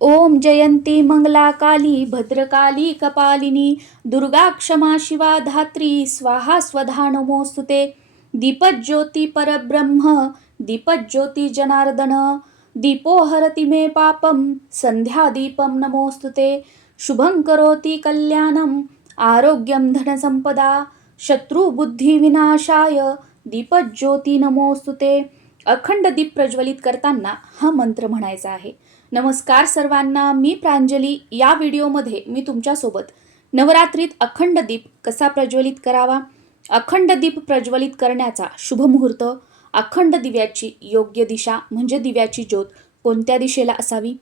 ओम जयंती मंगला काली भद्रकाली कपालिनी दुर्गा क्षमा शिवा धात्री स्वाहा स्वधा नमोस्तुते। दीपज्योती परब्रह्म दीपज्योती जनार्दन दीपो हरति मे पापं संध्यादीपं नमोस्तुते। शुभं करोति कल्याणम् आरोग्यं धनसंपदा शत्रुबुद्धिविनाशाय दीपज्योती नमोस्तुते। अखंड दीप प्रज्वलित करताना हा मंत्र म्हणायचा आहे। नमस्कार सर्वांना मी प्रांजली. या व्हिडिओमध्ये मी तुमच्यासोबत नवरात्रीत अखंड दीप कसा प्रज्वलित करावा? अखंड दीप प्रज्वलित करण्याचा शुभ मुहूर्त अखंड दिव्याची योग्य दिशा म्हणजे दिव्याची ज्योत कोणत्या दिशेला असावी?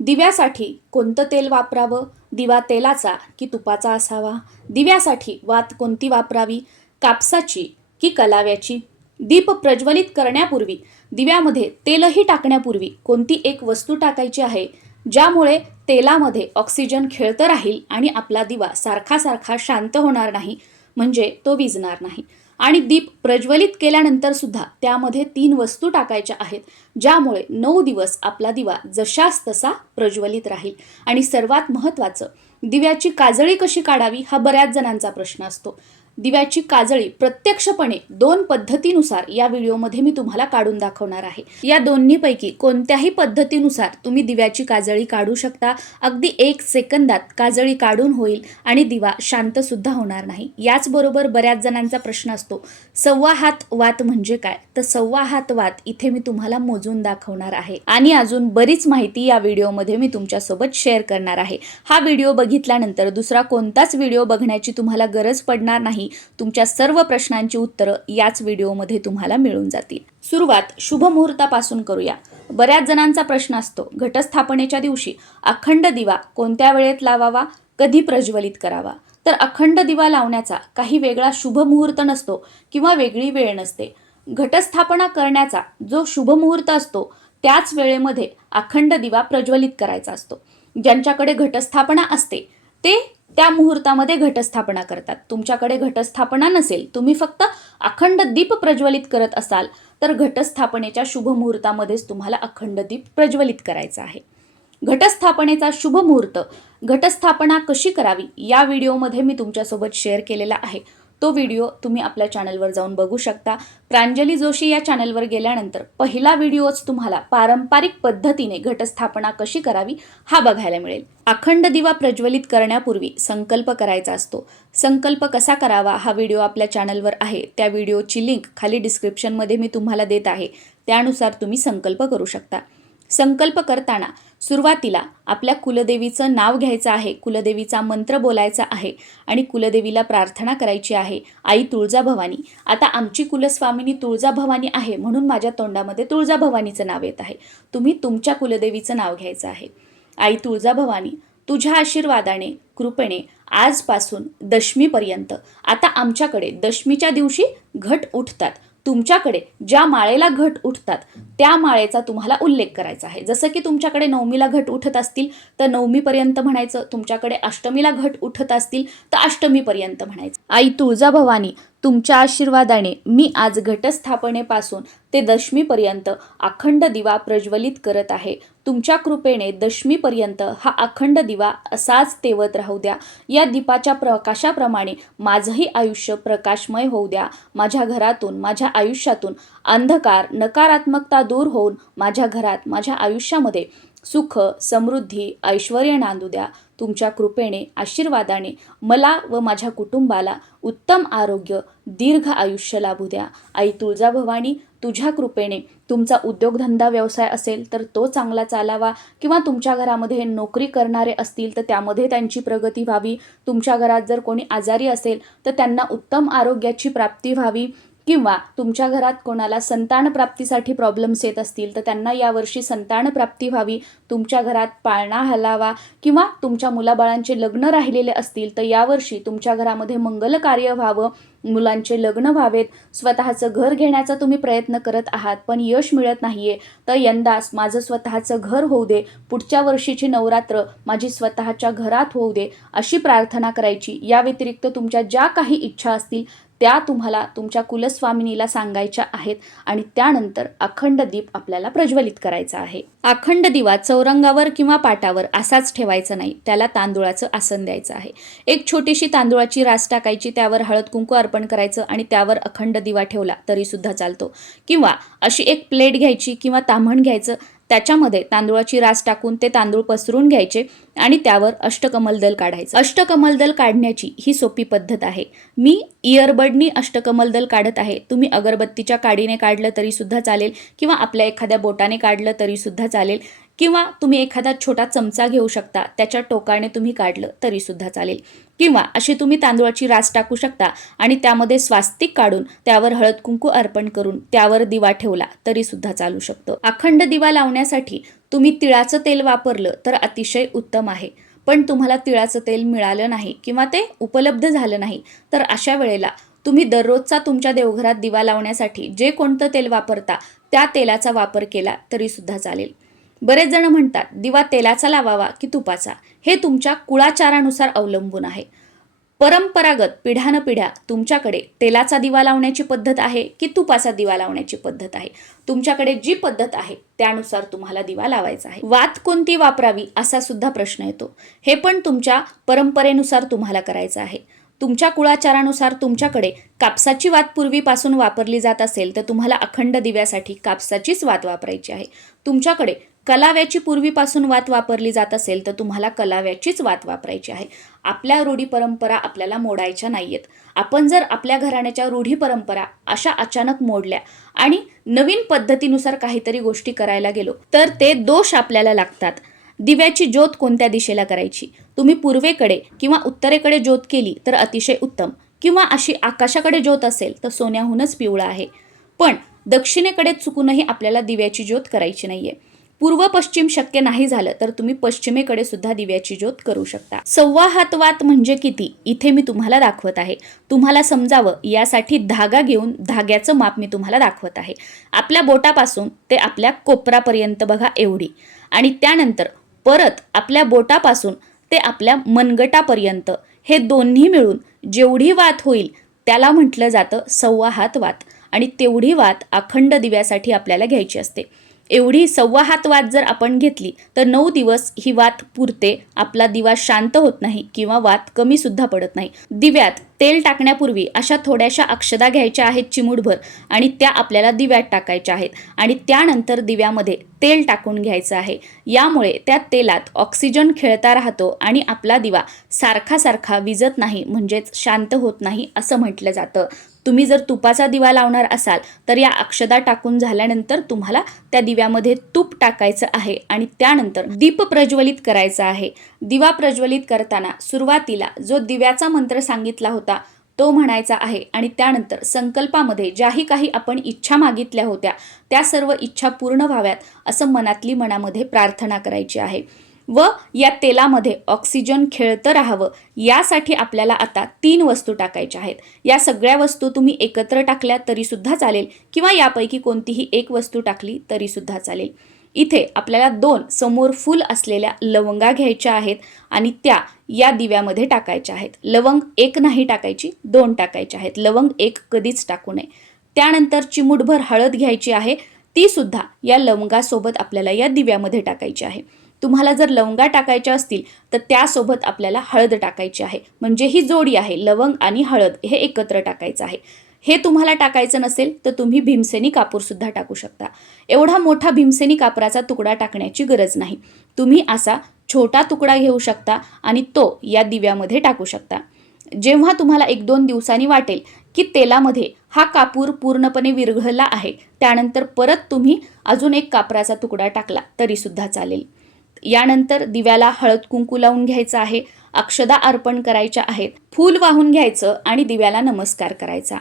दिव्यासाठी कोणतं तेल वापरावं? दिवा तेलाचा की तुपाचा असावा? दिव्यासाठी वात कोणती वापरावी? कापसाची की कलाव्याची? दीप प्रज्वलित करण्यापूर्वी दिव्यामध्ये तेलही टाकण्यापूर्वी कोणती एक वस्तू टाकायची आहे ज्यामुळे तेलामध्ये ऑक्सिजन खेळतं राहील आणि आपला दिवा सारखा सारखा शांत होणार नाही म्हणजे तो विजणार नाही. आणि दीप प्रज्वलित केल्यानंतर सुद्धा त्यामध्ये तीन वस्तू टाकायच्या आहेत ज्यामुळे नऊ दिवस आपला दिवा जशास तसा प्रज्वलित राहील. आणि सर्वात महत्त्वाचं दिव्याची काजळी कशी काढावी हा बऱ्याच जणांचा प्रश्न असतो. दिव्याची काजळी प्रत्यक्षपणे दोन पद्धतीनुसार या व्हिडिओमध्ये मी तुम्हाला काढून दाखवणार आहे. या दोन्हीपैकी कोणत्याही पद्धतीनुसार तुम्ही दिव्याची काजळी काढू शकता. अगदी एक सेकंदात काजळी काढून होईल आणि दिवा शांत सुद्धा होणार नाही. याचबरोबर बऱ्याच जणांचा प्रश्न असतो सव्वा हात वात म्हणजे काय? तर सव्वा हात वात इथे मी तुम्हाला मोजून दाखवणार आहे. आणि अजून बरीच माहिती या व्हिडिओमध्ये मी तुमच्यासोबत शेअर करणार आहे. हा व्हिडिओ बघितल्यानंतर दुसरा कोणताच व्हिडिओ बघण्याची तुम्हाला गरज पडणार नाही. तुमच्या सर्व प्रश्नांची उत्तरं याच व्हिडिओमध्ये तुम्हाला मिळून जातील. सुरुवात शुभ मुहूर्तापासून करूया. बऱ्याच जणांचा प्रश्न असतो घटस्थापनेच्या दिवशी अखंड दिवा कोणत्या वेळेत लावावा? कधी प्रज्वलित करावा? तर अखंड दिवा लावण्याचा काही वेगळा शुभ मुहूर्त नसतो किंवा वेगळी वेळ नसते. घटस्थापना करण्याचा जो शुभ मुहूर्त असतो त्याच वेळेमध्ये अखंड दिवा प्रज्वलित करायचा असतो. ज्यांच्याकडे घटस्थापना असते ते त्या मुहूर्तामध्ये घटस्थापना करतात. तुमच्याकडे घटस्थापना नसेल तुम्ही फक्त अखंड दीप प्रज्वलित करत असाल तर घटस्थापनेच्या शुभ मुहूर्तामध्येच तुम्हाला अखंड दीप प्रज्वलित करायचा आहे. घटस्थापनेचा शुभ मुहूर्त घटस्थापना कशी करावी या व्हिडिओमध्ये मी तुमच्यासोबत शेअर केलेला आहे. तो व्हिडिओ तुम्ही आपल्या चॅनलवर जाऊन बघू शकता. प्रांजली जोशी या चॅनलवर गेल्यानंतर पहिला व्हिडिओच तुम्हाला पारंपरिक पद्धतीने घटस्थापना कशी करावी हा बघायला मिळेल. अखंड दिवा प्रज्वलित करण्यापूर्वी संकल्प करायचा असतो. संकल्प कसा करावा हा व्हिडिओ आपल्या चॅनलवर आहे. त्या व्हिडिओची लिंक खाली डिस्क्रिप्शनमध्ये मी तुम्हाला देत आहे. त्यानुसार तुम्ही संकल्प करू शकता. संकल्प करताना सुरुवातीला आपल्या कुलदेवीचं नाव घ्यायचं आहे कुलदेवीचा मंत्र बोलायचा आहे आणि कुलदेवीला प्रार्थना करायची आहे आई तुळजाभवानी आता आमची कुलस्वामिनी तुळजाभवानी आहे म्हणून माझ्या तोंडामध्ये तुळजाभवानीचं नाव येत आहे. तुम्ही तुमच्या कुलदेवीचं नाव घ्यायचं आहे. आई तुळजाभवानी तुझ्या आशीर्वादाने कृपेने आजपासून दशमीपर्यंत आता आमच्याकडे दशमीच्या दिवशी घट उठतात. तुमच्याकडे ज्या माळेला घट उठतात त्या माळेचा तुम्हाला उल्लेख करायचा आहे. जसं की तुमच्याकडे नवमीला घट उठत असतील तर नवमीपर्यंत म्हणायचं तुमच्याकडे अष्टमीला घट उठत असतील तर अष्टमीपर्यंत म्हणायचं. आई तुळजाभवानी तुमच्या आशीर्वादाने मी आज घटस्थापनेपासून ते दशमीपर्यंत अखंड दिवा प्रज्वलित करत आहे. तुमच्या कृपेने दशमीपर्यंत हा अखंड दिवा असाच तेवत राहू द्या. या दीपाच्या प्रकाशाप्रमाणे माझंही आयुष्य प्रकाशमय होऊ द्या. माझ्या घरातून माझ्या आयुष्यातून अंधकार नकारात्मकता दूर होऊन माझ्या घरात माझ्या आयुष्यामध्ये सुख समृद्धी ऐश्वर नांदू द्या. तुमच्या कृपेने आशीर्वादाने मला व माझ्या कुटुंबाला उत्तम आरोग्य दीर्घ आयुष्य लाभू द्या. आई तुळजाभवानी तुझ्या कृपेने तुमचा उद्योगधंदा व्यवसाय असेल तर तो चांगला चालावा किंवा तुमच्या घरामध्ये नोकरी करणारे असतील तर त्यामध्ये त्यांची प्रगती व्हावी. तुमच्या घरात जर कोणी आजारी असेल तर त्यांना उत्तम आरोग्याची प्राप्ती व्हावी. किंवा तुमच्या घरात कोणाला संतान प्राप्तीसाठी प्रॉब्लेम्स येत असतील तर त्यांना यावर्षी संतान प्राप्ती व्हावी. तुमच्या घरात पाळणा हलावा किंवा तुमच्या मुलाबाळांचे लग्न राहिलेले असतील तर यावर्षी तुमच्या घरामध्ये मंगल कार्य व्हावं. मुलांचे लग्न व्हावेत. स्वतःचं घर घेण्याचा तुम्ही प्रयत्न करत आहात पण यश मिळत नाहीये. तर यंदाच माझं स्वतःचं घर होऊ दे. पुढच्या वर्षीची नवरात्र माझी स्वतःच्या घरात होऊ दे अशी प्रार्थना करायची. या व्यतिरिक्त तुमच्या ज्या काही इच्छा असतील त्या तुम्हाला तुमच्या कुलस्वामिनीला सांगायच्या आहेत आणि त्यानंतर अखंड दीप आपल्याला प्रज्वलित करायचा आहे. अखंड दिवा चौरंगावर किंवा पाटावर असाच ठेवायचा नाही त्याला तांदुळाचं आसन द्यायचं आहे. एक छोटीशी तांदुळाची रास टाकायची त्यावर हळद कुंकू अर्पण करायचं आणि त्यावर अखंड दिवा ठेवला तरी सुद्धा चालतो. किंवा अशी एक प्लेट घ्यायची किंवा ताम्हण घ्यायचं त्याच्यामध्ये तांदूळाची रास टाकून ते तांदूळ पसरून घ्यायचे आणि त्यावर अष्टकमल दल काढायचं. अष्टकमल दल काढण्याची ही सोपी पद्धत आहे. मी इयरबडनी अष्टकमल दल काढत आहे. तुम्ही अगरबत्तीच्या काडीने काढलं तरी सुद्धा चालेल किंवा आपल्या एखाद्या बोटाने काढलं तरी सुद्धा चालेल किंवा तुम्ही एखादा छोटा चमचा घेऊ शकता त्याच्या टोकाने तुम्ही काढलं तरी सुद्धा चालेल. किंवा अशी तुम्ही तांदूळाची रास टाकू शकता आणि त्यामध्ये स्वास्तिक काढून त्यावर हळद कुंकू अर्पण करून त्यावर दिवा ठेवला तरी सुद्धा चालू शकतो. अखंड दिवा लावण्यासाठी तुम्ही तिळाचं तेल वापरलं तर अतिशय उत्तम आहे. पण तुम्हाला तिळाचं तेल मिळालं नाही किंवा ते उपलब्ध झालं नाही तर अशा वेळेला तुम्ही दररोजचा तुमच्या देवघरात दिवा लावण्यासाठी जे कोणतं तेल वापरता त्या तेलाचा वापर केला तरी सुद्धा चालेल. बरेच जण म्हणतात दिवा तेलाचा लावावा की तुपाचा? हे तुमच्या कुळाचारानुसार अवलंबून आहे. परंपरागत पिढ्यानपिढ्या तुमच्याकडे तेलाचा दिवा लावण्याची पद्धत आहे की तुपाचा दिवा लावण्याची पद्धत आहे? तुमच्याकडे जी पद्धत आहे त्यानुसार तुम्हाला दिवा लावायचा आहे. वात कोणती वापरावी असा सुद्धा प्रश्न येतो. हे पण तुमच्या परंपरेनुसार तुम्हाला करायचं आहे. तुमच्या कुळाचारानुसार तुमच्याकडे कापसाची वात पूर्वीपासून वापरली जात असेल तर तुम्हाला अखंड दिव्यासाठी कापसाचीच वात वापरायची आहे. तुमच्याकडे कलाव्याची पूर्वीपासून वात वापरली जात असेल तर तुम्हाला कलाव्याचीच वात वापरायची आहे. आपल्या रूढी परंपरा आपल्याला मोडायच्या नाही आहेत आपण जर आपल्या घराण्याच्या रूढी परंपरा अशा अचानक मोडल्या आणि नवीन पद्धतीनुसार काहीतरी गोष्टी करायला गेलो तर ते दोष आपल्याला लागतात. दिव्याची ज्योत कोणत्या दिशेला करायची? तुम्ही पूर्वेकडे किंवा उत्तरेकडे ज्योत केली तर अतिशय उत्तम. किंवा अशी आकाशाकडे ज्योत असेल तर सोन्याहूनच पिवळा आहे. पण दक्षिणेकडे चुकूनही आपल्याला दिव्याची ज्योत करायची नाही आहे पूर्व पश्चिम शक्य नाही झालं तर तुम्ही पश्चिमेकडे सुद्धा दिव्याची ज्योत करू शकता. सव्वा हातवात म्हणजे किती? इथे मी तुम्हाला दाखवत आहे. तुम्हाला समजावं यासाठी धागा घेऊन धाग्याचं माप मी तुम्हाला दाखवत आहे. आपल्या बोटापासून ते आपल्या कोपरापर्यंत बघा एवढी. आणि त्यानंतर परत आपल्या बोटापासून ते आपल्या मनगटापर्यंत हे दोन्ही मिळून जेवढी वात होईल त्याला म्हटलं जातं सव्वा हात वात आणि तेवढी वात अखंड दिव्यासाठी आपल्याला घ्यायची असते. एवढी सव्वा हात वात जर आपण घेतली तर नऊ दिवस ही वात पुरते आपला दिवा शांत होत नाही किंवा वात कमी सुद्धा पडत नाही. दिव्यात तेल टाकण्यापूर्वी अशा थोड्याशा अक्षदा घ्यायच्या आहेत चिमूटभर आणि त्या आपल्याला दिव्यात टाकायच्या आहेत आणि त्यानंतर दिव्यामध्ये तेल टाकून घ्यायचं आहे. यामुळे त्या तेलात ऑक्सिजन खेळता राहतो आणि आपला दिवा सारखा सारखा विजत नाही म्हणजेच शांत होत नाही असं म्हटलं जातं. तुम्ही जर तुपाचा दिवा लावणार असाल तर या अक्षदा टाकून झाल्यानंतर तुम्हाला त्या दिव्यामध्ये तूप टाकायचं आहे आणि त्यानंतर दीप प्रज्वलित करायचा आहे. दिवा प्रज्वलित करताना सुरुवातीला जो दिव्याचा मंत्र सांगितला होता तो म्हणायचा आहे आणि त्यानंतर संकल्पामध्ये ज्याही काही आपण इच्छा मागितल्या होत्या त्या सर्व इच्छा पूर्ण व्हाव्यात असं मनातली मनामध्ये प्रार्थना करायची आहे. व या तेलामध्ये ऑक्सिजन खेळतं राहावं. यासाठी आपल्याला आता तीन वस्तू टाकायच्या आहेत. या सगळ्या वस्तू तुम्ही एकत्र टाकल्या तरीसुद्धा चालेल किंवा यापैकी कोणतीही एक वस्तू टाकली तरीसुद्धा चालेल. इथे आपल्याला दोन समोर फुल असलेल्या लवंगा घ्यायच्या आहेत आणि त्या या दिव्यामध्ये टाकायच्या आहेत. लवंग एक नाही टाकायची दोन टाकायच्या आहेत. लवंग एक कधीच टाकू नये. त्यानंतर चिमूटभर हळद घ्यायची आहे. ती सुद्धा या लवंगासोबत आपल्याला या दिव्यामध्ये टाकायची आहे. तुम्हाला जर लवंगा टाकायच्या असतील तर त्यासोबत आपल्याला हळद टाकायची आहे. म्हणजे ही जोडी आहे लवंग आणि हळद हे एकत्र टाकायचं आहे. हे तुम्हाला टाकायचं नसेल तर तुम्ही भीमसेनी कापूरसुद्धा टाकू शकता. एवढा मोठा भीमसेनी कापराचा तुकडा टाकण्याची गरज नाही. तुम्ही असा छोटा तुकडा घेऊ शकता आणि तो या दिव्यामध्ये टाकू शकता. जेव्हा तुम्हाला एक दोन दिवसांनी वाटेल की तेलामध्ये हा कापूर पूर्णपणे विरघळला आहे त्यानंतर परत तुम्ही अजून एक कापराचा तुकडा टाकला तरीसुद्धा चालेल. यानंतर दिव्याला हळद कुंकू लावून घ्यायचं आहे अक्षदा अर्पण करायच्या आहेत फूल वाहून घ्यायचं आणि दिव्याला नमस्कार करायचा.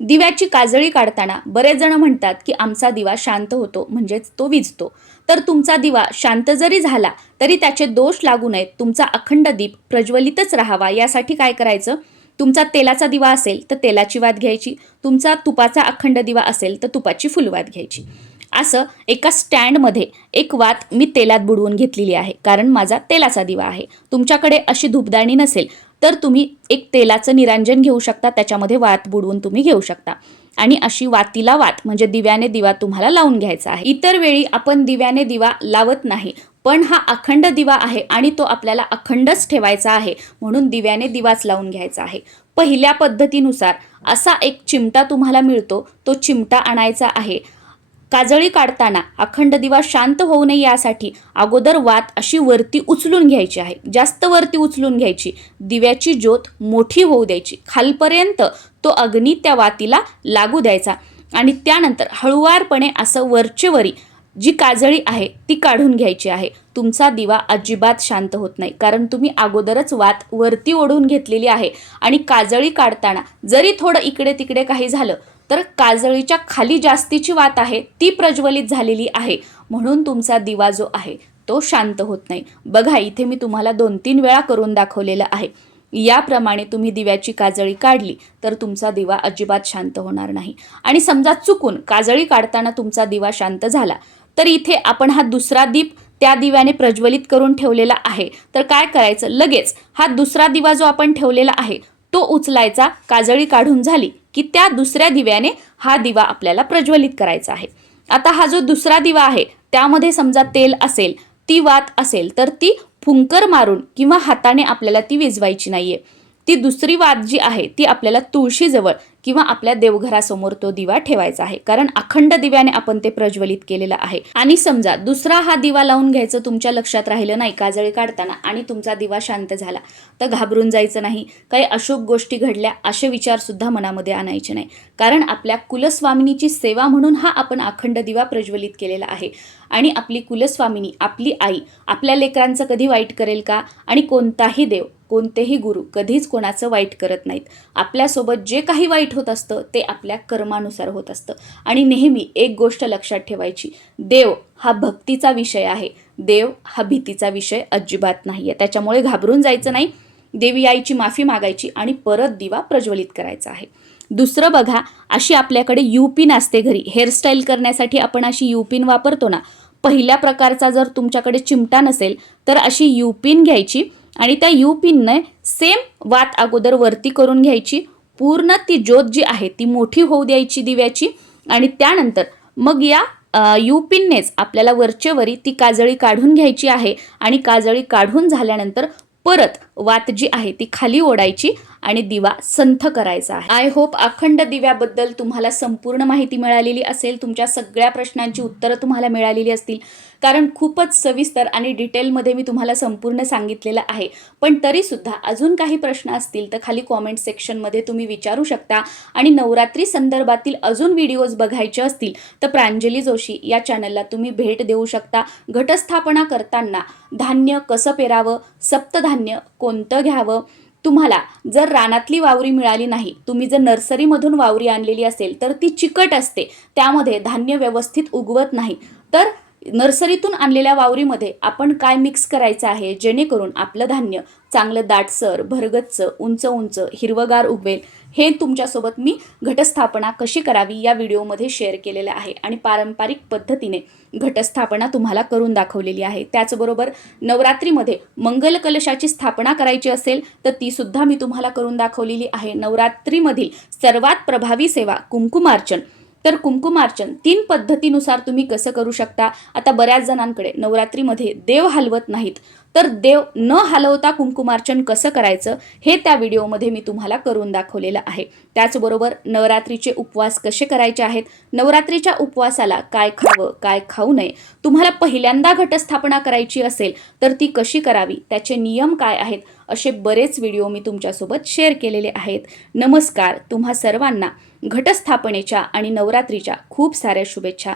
दिव्याची काजळी काढताना बरेच जण म्हणतात की आमचा दिवा शांत होतो म्हणजेच तो विजतो. तर तुमचा दिवा शांत जरी झाला तरी त्याचे दोष लागू नयेत. तुमचा अखंड दीप प्रज्वलितच राहावा यासाठी काय करायचं? तुमचा तेलाचा दिवा असेल तर तेलाची वाद घ्यायची. तुमचा तुपाचा अखंड दिवा असेल तर तुपाची फुलवाद घ्यायची. असं एका स्टँडमध्ये एक वात मी तेलात बुडवून घेतलेली आहे. कारण माझा तेलाचा दिवा आहे. तुमच्याकडे अशी धूपदाणी नसेल तर तुम्ही एक तेलाचं निरांजन घेऊ शकता. त्याच्यामध्ये वात बुडवून तुम्ही घेऊ शकता. आणि अशी वातीला वात म्हणजे दिव्याने दिवा तुम्हाला लावून घ्यायचा आहे. इतर वेळी आपण दिव्याने दिवा लावत नाही पण हा अखंड दिवा आहे आणि तो आपल्याला अखंडच ठेवायचा आहे म्हणून दिव्याने दिवाच लावून घ्यायचा आहे. पहिल्या पद्धतीनुसार असा एक चिमटा तुम्हाला मिळतो. तो चिमटा आणायचा आहे. काजळी काढताना अखंड दिवा शांत होऊ नये यासाठी अगोदर वात अशी वरती उचलून घ्यायची आहे. जास्त वरती उचलून घ्यायची. दिव्याची ज्योत मोठी होऊ द्यायची. खालपर्यंत तो अग्नी त्या वातीला लागू द्यायचा. आणि त्यानंतर हळुवारपणे असं वरचेवरी जी काजळी आहे ती काढून घ्यायची आहे. तुमचा दिवा अजिबात शांत होत नाही. कारण तुम्ही अगोदरच वात वरती ओढून घेतलेली आहे. आणि काजळी काढताना जरी थोडं इकडे तिकडे काही झालं तर काजळीच्या खाली जास्तीची वात आहे ती प्रज्वलित झालेली आहे. म्हणून तुमचा दिवा जो आहे तो शांत होत नाही. बघा इथे मी तुम्हाला दोन तीन वेळा करून दाखवलेलं आहे. याप्रमाणे तुम्ही दिव्याची काजळी काढली तर तुमचा दिवा अजिबात शांत होणार नाही. आणि समजा चुकून काजळी काढताना तुमचा दिवा शांत झाला तर इथे आपण हा दुसरा दीप त्या दिव्याने प्रज्वलित करून ठेवलेला आहे. तर काय करायचं? लगेच हा दुसरा दिवा जो आपण ठेवलेला आहे तो उचलायचा काजळी काढून झाली. की त्या दुसऱ्या दिव्याने हा दिवा आपल्याला प्रज्वलित करायचा आहे. आता हा जो दुसरा दिवा आहे त्यामध्ये समजा तेल असेल ती वात असेल तर ती फुंकर मारून किंवा हाताने आपल्याला ती विजवायची नाहीये. ती दुसरी वात जी आहे ती आपल्याला तुळशीजवळ किंवा आपल्या देवघरासमोर तो दिवा ठेवायचा आहे. कारण अखंड दिव्याने आपण ते प्रज्वलित केलेलं आहे. आणि समजा दुसरा हा दिवा लावून घ्यायचं तुमच्या लक्षात राहिलं नाही काजळी काढताना आणि तुमचा दिवा शांत झाला तर घाबरून जायचं नाही. काही अशुभ गोष्टी घडल्या असे विचार सुद्धा मनामध्ये आणायचे नाही. कारण आपल्या कुलस्वामिनीची सेवा म्हणून हा आपण अखंड दिवा प्रज्वलित केलेला आहे. आणि आपली कुलस्वामिनी आपली आई आपल्या लेकरांचं कधी वाईट करेल का? आणि कोणताही देव कोणतेही गुरु कधीच कोणाचं वाईट करत नाहीत. आपल्यासोबत जे काही वाईट होत असतं ते आपल्या कर्मानुसार होत असतं. आणि नेहमी एक गोष्ट लक्षात ठेवायची. देव हा भक्तीचा विषय आहे. देव हा भीतीचा विषय अजिबात नाही आहे त्याच्यामुळे घाबरून जायचं नाही. देवी आईची माफी मागायची आणि परत दिवा प्रज्वलित करायचा आहे. दुसरं बघा अशी आपल्याकडे युपिन असते घरी. हेअरस्टाईल करण्यासाठी आपण अशी युपिन वापरतो ना? पहिल्या प्रकारचा जर तुमच्याकडे चिमटा नसेल तर अशी युपिन घ्यायची. आणि त्या यू पिनने सेम वात अगोदर वरती करून घ्यायची. पूर्ण ती ज्योत जी आहे ती मोठी होऊ द्यायची दिव्याची. आणि त्यानंतर मग या यू पिननेच आपल्याला वरचेवरी ती काजळी काढून घ्यायची आहे. आणि काजळी काढून झाल्यानंतर परत वात जी आहे ती खाली ओढायची. आणि दिवा संथ करायचा आहे. आय होप अखंड दिव्याबद्दल तुम्हाला संपूर्ण माहिती मिळालेली असेल. तुमच्या सगळ्या प्रश्नांची उत्तरं तुम्हाला मिळालेली असतील. कारण खूपच सविस्तर आणि डिटेलमध्ये मी तुम्हाला संपूर्ण सांगितलेलं आहे. पण तरीसुद्धा अजून काही प्रश्न असतील तर खाली कॉमेंट सेक्शनमध्ये तुम्ही विचारू शकता. आणि नवरात्री संदर्भातील अजून व्हिडिओज बघायचे असतील तर प्रांजली जोशी या चॅनलला तुम्ही भेट देऊ शकता. घटस्थापना करताना धान्य कसं पेरावं? सप्तधान्य कोणतं घ्यावं? तुम्हाला जर रानातली वावरी मिळाली नाही तुम्ही जर नर्सरीमधून वावरी आणलेली असेल तर ती चिकट असते. त्यामध्ये धान्य व्यवस्थित उगवत नाही. तर नर्सरीतून आणलेल्या वावरीमध्ये आपण काय मिक्स करायचं आहे? जेणेकरून आपलं धान्य चांगलं दाटसर भरगच्च उंच उंच हिरवगार उगवेल हे तुमच्यासोबत मी घटस्थापना कशी करावी या व्हिडिओमध्ये शेअर केलेलं आहे आणि पारंपरिक पद्धतीने घटस्थापना तुम्हाला करून दाखवलेली आहे. त्याचबरोबर नवरात्रीमध्ये मंगल कलशाची स्थापना करायची असेल तर ती सुद्धा मी तुम्हाला करून दाखवलेली आहे. नवरात्रीमधील सर्वात प्रभावी सेवा कुंकुमार्चन. तर कुंकुमार्चन तीन पद्धतीनुसार तुम्ही कसं करू शकता? आता बऱ्याच जणांकडे नवरात्रीमध्ये देव हलवत नाहीत. तर देव न हलवता कुंकुमार्चन कसं करायचं? हे त्या व्हिडिओमध्ये मी तुम्हाला करून दाखवलेलं आहे. त्याचबरोबर नवरात्रीचे उपवास कसे करायचे आहेत? नवरात्रीच्या उपवासाला काय खावं काय खाऊ नये? तुम्हाला पहिल्यांदा घटस्थापना करायची असेल तर ती कशी करावी? त्याचे नियम काय आहेत? असे बरेच व्हिडिओ मी तुमच्यासोबत शेअर केलेले आहेत. नमस्कार तुम्हा सर्वांना घटस्थापनेच्या आणि नवरात्रीच्या खूप साऱ्या शुभेच्छा.